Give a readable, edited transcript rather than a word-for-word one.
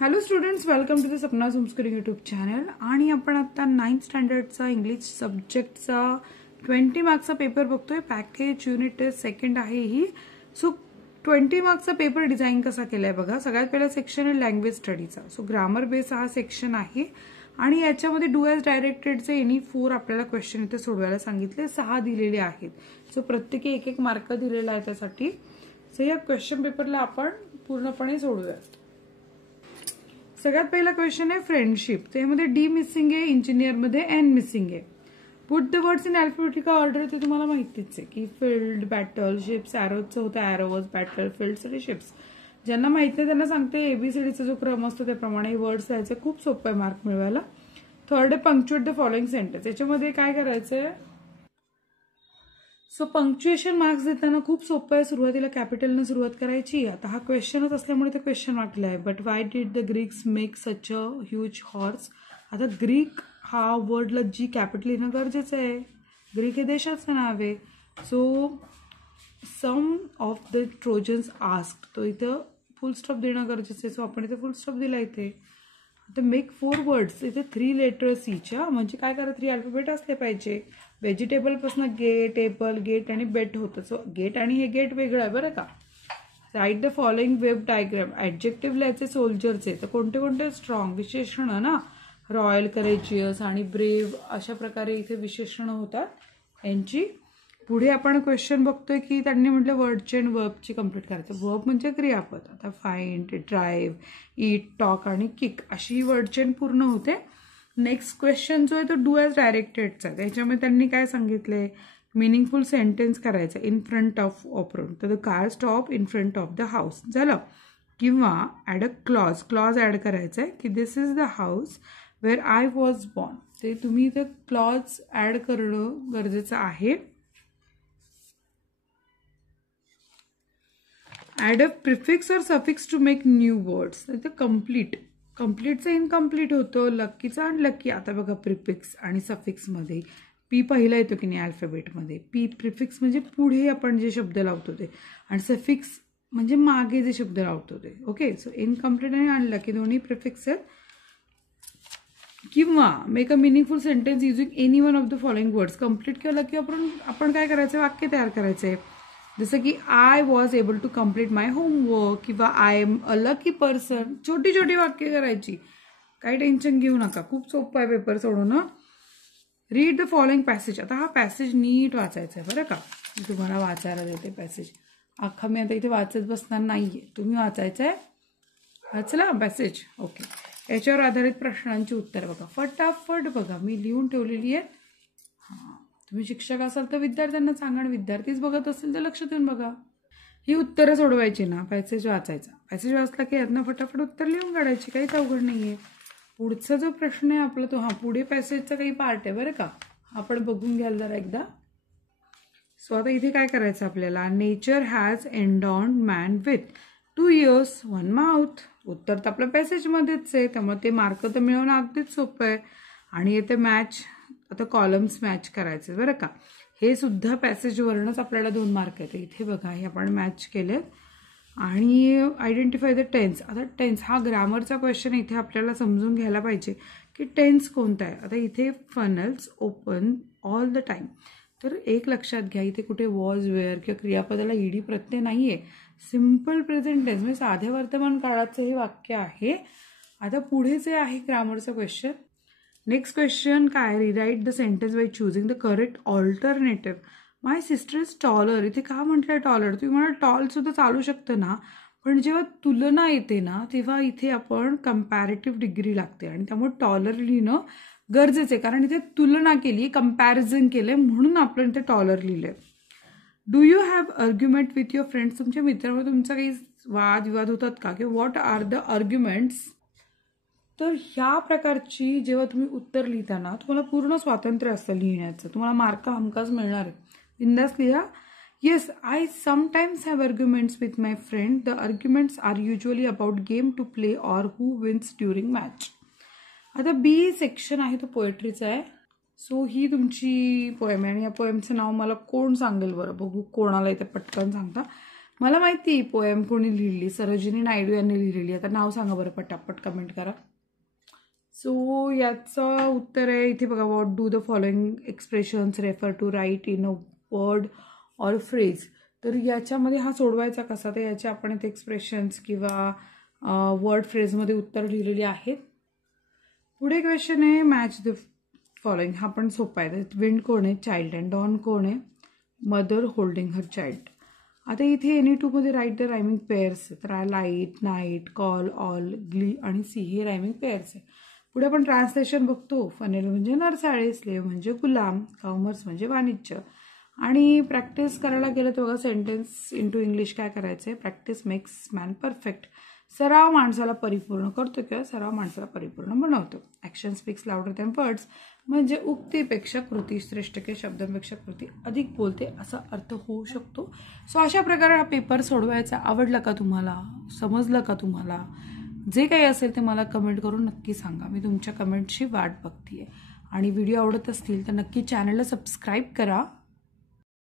Hello students, welcome to the Sapna's homeschooling YouTube channel. आणि आपण आता 9th स्टँडर्डचा इंग्लिश सब्जेक्टचा 20 मार्क्सचा पेपर बघतोय. पॅकेज युनिट टेस्ट सेकंड आहे ही. सो 20 मार्क्सचा पेपर डिझाईन कसा केलाय बघा. सगळ्यात पहिला सेक्शन आहे लँग्वेज स्टडीचा. सो ग्रामर बेस हा सेक्शन आहे आणि याच्यामध्ये डू एज डायरेक्टेडचे एनी 4 आपल्याला क्वेश्चन इथे सोडवायला सांगितले. 6 दिलेले आहेत. सो प्रत्येकी 1-1 मार्क दिलेला आहे त्यासाठी. सो या क्वेश्चन पेपरला आपण पूर्णपणे सोडूयात. सगळ्यात पहिला क्वेश्चन आहे फ्रेंडशिप. त्यामध्ये डी मिसिंग आहे, इंजिनियर मध्ये एन मिसिंग आहे. Put the words in alphabetical order. ते तुम्हाला माहितीच आहे की फील्ड, बॅटल, शिप्स, एरोजचं होतं एरोज, बॅटल, फील्ड्स आणि शिप्स. ज्यांना माहित नाही त्यांना सांगते एबीसीडीचा जो क्रम असतो त्याप्रमाणे वर्ड्स लिहायचे. खूप सोपं आहे मार्क मिळवायला. थर्ड आहे पंक्च्युएट द फॉलोइंग सेंटेन्स. याच्यामध्ये काय करायचंय. सो पंक्च्युएशन मार्क्स देताना खूप सोपं आहे. सुरुवातीला कॅपिटलनं सुरुवात करायची. आता हा क्वेश्चनच असल्यामुळे ते क्वेश्चन वाटलं आहे. But why did the Greeks make such a huge horse. आता ग्रीक हा वर्डला जी कॅपिटल येणं गरजेचं आहे. ग्रीक हे देशाचं नाव आहे. So some of the Trojans asked. तो इथं फुल स्टॉप देणं गरजेचं आहे. सो आपण इथे फुल स्टॉप दिला इथे. आता मेक 4 वर्ड्स. इथे 3 लेटर्स इच्या. म्हणजे काय करा 3 अल्फाबेट असले पाहिजे. व्हेजिटेबल पासून गेट, एपल, गेट आणि बेट होतं. सो गेट आणि हे गेट वेगळं आहे बरं का. Write the following web diagram. Adjective लिहायचे सोल्जरचे. तर कोणते कोणते स्ट्रॉंग विशेषण ना. रॉयल, करेजियस आणि ब्रेव्ह अशा प्रकारे इथे विशेषण होतात यांची. पुढे आपण क्वेश्चन बघतोय की त्यांनी म्हटलं वर्डची अँड वर्बची कम्प्लीट करायचं. वर्ब म्हणजे क्रियापद. आता फाइंड, ड्राईव्ह, ईट, टॉक आणि किक अशी वर्डची अँड पूर्ण होते. नेक्स्ट क्वेश्चन जो आहे तो डू एज डायरेक्टेडचा. त्याच्यामध्ये त्यांनी काय सांगितलंय. मिनिंगफुल सेंटेन्स करायचं इन फ्रंट ऑफ ऑपरून. तर the car stop in front of the house झालं. किंवा add a clause. Clause add करायचं आहे की this is the house where I was born. ते तुम्ही इथं क्लॉज ॲड करणं गरजेचं आहे. Add a prefix or suffix to make new words. इथं कम्प्लीट. कम्प्लीटचं इनकम्प्लीट होतं. लकीचा अनलकी. आता बघा प्रिफिक्स आणि सफिक्समध्ये पी पहिला येतो की नाही अल्फाबेटमध्ये. पी प्रिफिक्स म्हणजे पुढे आपण जे शब्द लावतो ते. आणि सफिक्स म्हणजे मागे जे शब्द लावतो ते. ओके. सो इनकम्प्लीट आणि अनलकी दोन्ही प्रिफिक्स आहेत. किंवा make a meaningful sentence using any one of the following words. Complete किंवा लकी आपण काय करायचं वाक्य तयार करायचंय. जसं की I was able to complete my homework किंवा I am a lucky person. छोटी छोटी वाक्य करायची. काही टेन्शन घेऊ नका. खूप सोपं आहे पेपर सोडवणं. Read the following passage. आता हा पॅसेज नीट वाचायचा आहे बरं का. मी तुम्हाला वाचायला देते पॅसेज. अख्खा मी आता इथे वाचत बसणार नाहीये. तुम्ही वाचायचं आहे. वाचला पॅसेज. ओके. याच्यावर आधारित प्रश्नांची उत्तर बघा. फटाफट बघा. मी लिहून ठेवलेली आहेत. हां, तुम्ही शिक्षक असाल तर विद्यार्थ्यांना सांगा. विद्यार्थीच बघत असेल तर लक्ष देऊन बघा. ही उत्तरं सोडवायची ना. पॅसेज वाचायचा. पॅसेज वाचला की यातनं फटाफट उत्तर लिहून काढायची. काहीच अवघड नाहीये. पुढचा जो प्रश्न आहे आपला तो पुढे पॅसेजचा काही पार्ट आहे बरं का. आपण बघून घ्याल जरा एकदा. सो आता इथे काय करायचं आपल्याला. Nature has endowed man with 2 ears 1 mouth. उत्तर तर आपल्या पॅसेजमध्येच आहे. त्यामुळे ते मार्क तर मिळवणं अगदीच सोपं आहे. आणि इथे मॅच. आता कॉलम्स मॅच करायचे बरं का. हे सुद्धा पॅसेजवरूनच आपल्याला 2 मार्क आहेत. इथे बघा हे आपण मॅच केलेत. आणि आयडेंटिफाय द टेन्स. आता टेन्स हा ग्रामरचा क्वेश्चन. इथे आपल्याला समजून घ्यायला पाहिजे की टेन्स कोणता आहे. आता इथे funnels open all the time. तर एक लक्षात घ्या इथे कुठे वॉज, वेअर किंवा क्रियापदाला ईडी प्रत्यय नाहीये. सिम्पल प्रेझेंट टेन्स म्हणजे साध्या वर्तमान काळाचं हे वाक्य आहे. आता पुढे जे आहे ग्रामरचं क्वेश्चन. नेक्स्ट क्वेश्चन काय. Rewrite the sentence by choosing the correct alternative. My sister is taller. इथे का म्हटलंय टॉलर. तुम्ही म्हणाल टॉल सुद्धा चालू शकतं ना. पण जेव्हा तुलना येते ना तेव्हा इथे आपण कम्पॅरेटिव्ह डिग्री लागते. आणि त्यामुळे टॉलर लिहिणं गरजेचं आहे. कारण इथे तुलना केली, कम्पॅरिझन केलंय म्हणून आपण इथे टॉलर लिहिलंय. Do you have argument with your friends. तुमच्या मित्रांवर तुमचा काही वादविवाद होतात का. किंवा व्हॉट आर द आर्ग्युमेंट्स. तर ह्या प्रकारची जेव्हा तुम्ही उत्तर लिहिताना तुम्हाला पूर्ण स्वातंत्र्य असतं लिहिण्याचं. तुम्हाला मार्क हमखास मिळणार आहे. बिंदास लिहा. Yes I sometimes have arguments with my friend. The arguments are usually about game to play or who wins during match. आता बी सेक्शन आहे तो पोएट्रीचा आहे. सो ही तुमची पोएम आहे. आणि या पोएमचं नाव मला कोण सांगेल बरं. बघू कोणाला इथे पटकन सांगता. मला माहिती पोएम कोणी लिहिली, सरोजिनी नायडू यांनी लिहिलेली. आता नाव सांगा बरं, पटापट कमेंट करा. सो याचं उत्तर आहे इथे बघा. What do the following expressions refer to, write in a word or phrase. तर याच्यामध्ये हा सोडवायचा कसा, तर याचे आपण इथे एक्सप्रेशन्स किंवा वर्ड फ्रेजमध्ये उत्तर लिहिलेली आहेत. पुढे क्वेश्चन आहे मॅच द फॉलोइंग. हा पण सोपा आहे. विंड कोण आहे, चाइल्ड आहे. डॉन कोण आहे, मदर होल्डिंग हर चाइल्ड. आता इथे एनी टू मध्ये राईट द रायमिंग पेअर्स. तर light, night, call, all, Glee आणि सी हे रायमिंग पेअर्स आहे. पुढे आपण ट्रान्सलेशन बघतो. फनेल म्हणजे नरसाळे, स्लेव म्हणजे गुलाम, कॉमर्स म्हणजे वाणिज्य. आणि प्रॅक्टिस करायला गेलं तर बघा, सेंटेन्स इंटू इंग्लिश काय करायचं आहे, प्रॅक्टिस मेक्स मॅन परफेक्ट. सराव माणसाला परिपूर्ण करतो किंवा सराव माणसाला परिपूर्ण बनवतो. Action speaks louder than words म्हणजे उक्तीपेक्षा कृती श्रेष्ठ किंवा शब्दांपेक्षा कृती अधिक बोलते असा अर्थ होऊ शकतो. सो अशा प्रकारे हा पेपर सोडवायचा. आवडला का तुम्हाला, समजलं का तुम्हाला? जे काही असेल ते मला कमेंट करून नक्की सांगा. मी तुमच्या कमेंटची वाट बघतीये. आणि व्हिडिओ आवडत असतील तर नक्की चॅनलला सबस्क्राईब करा